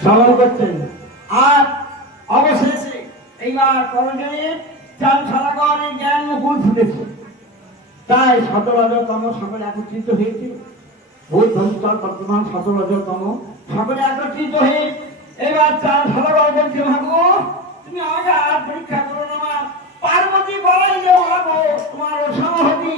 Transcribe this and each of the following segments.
শ্রবণ করছেন। আর অবশেষে এইবার করজনে চাল সারাগণে জ্ঞান মুকুল ফুটেছে। তাই সতরজতম সকলে একত্রিত হয়েছে। ভূত বর্তমান সতরজতম সকলে একত্রিত হয়ে এবার চাল সারাগণ বলছে ভাগো তুমি আমাকে আর পরীক্ষা করো না পার্বতী বলাই যে ভাগো তোমার সমাহতি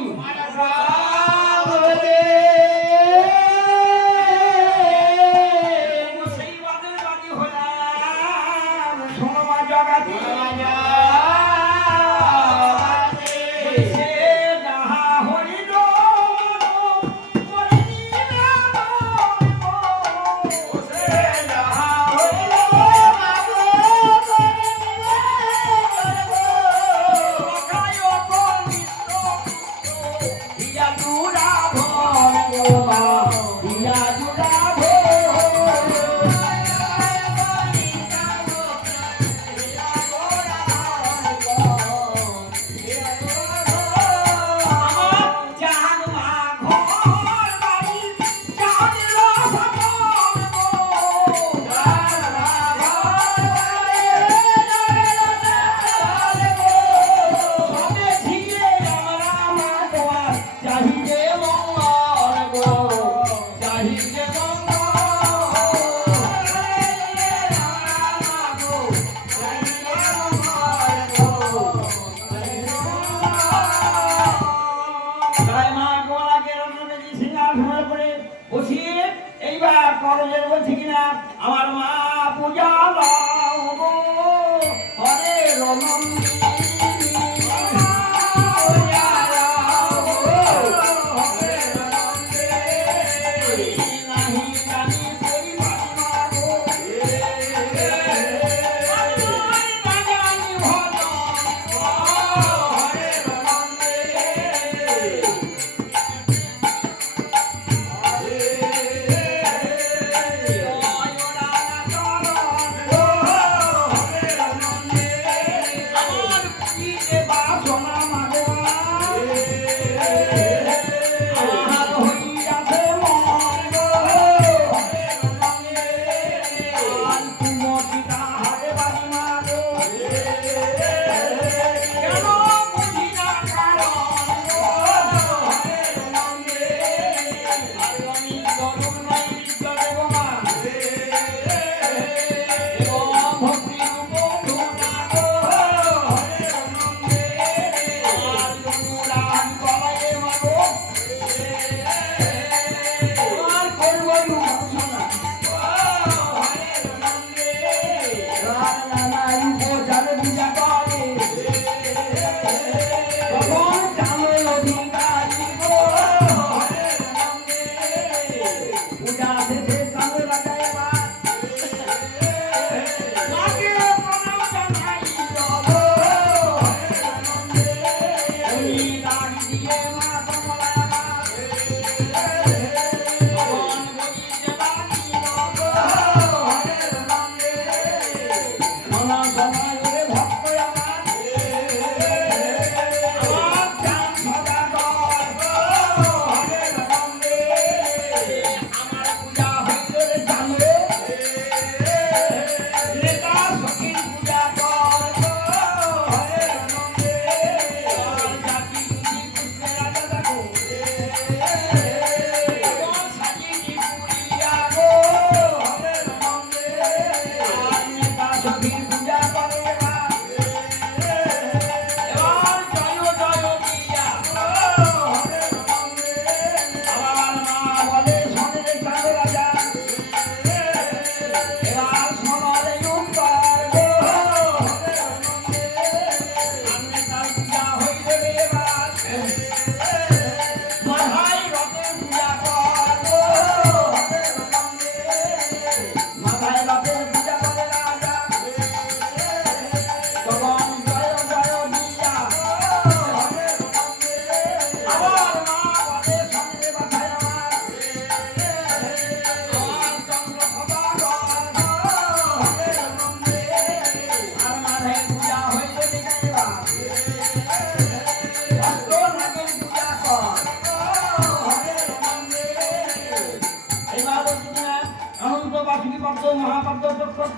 আমার মা Oh!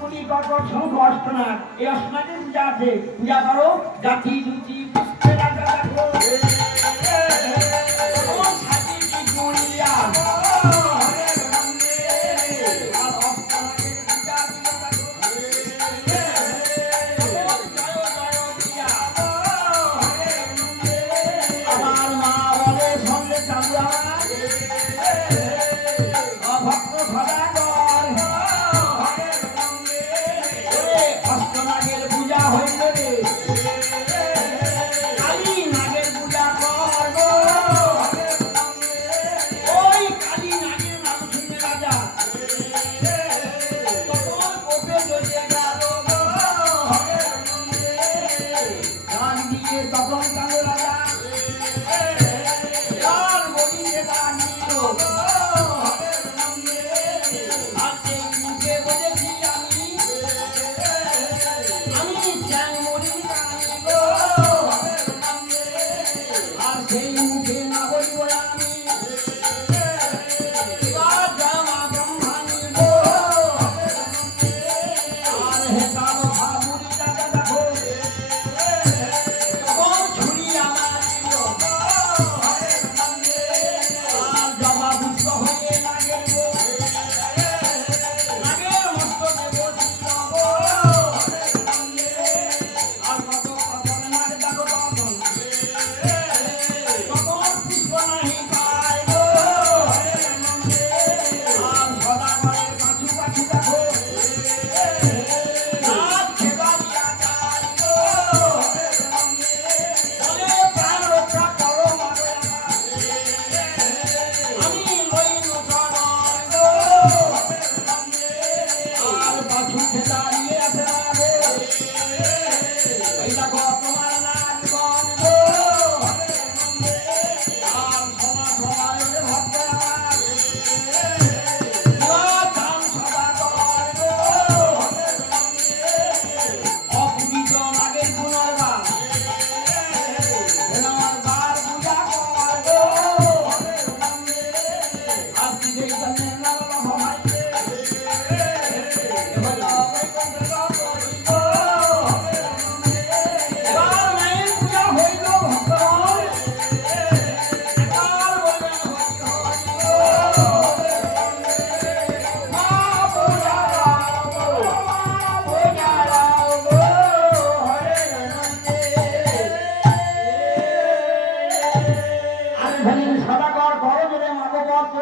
কোটি কর্কট সমুখ অষ্টনা এই অষ্টনাদের পূজা আছে। পূজা করো জাতি দুটি রাখো tá bom dar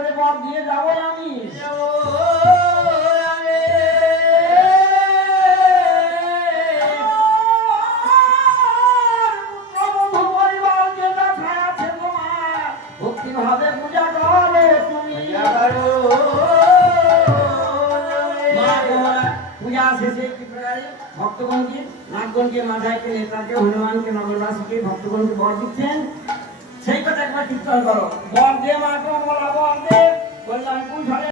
করে পথ দিয়ে যাব আমি। পূজা পূজা শেষে ভক্তগণকে, নাগগণকে, মাথায় তুলে তাকে হনুমানকে, নগরবাসীকে ভক্তগণকে বর দিচ্ছেন। একটা কীর্তন করো বন্দে মাতরম বলা বন্দে বললাম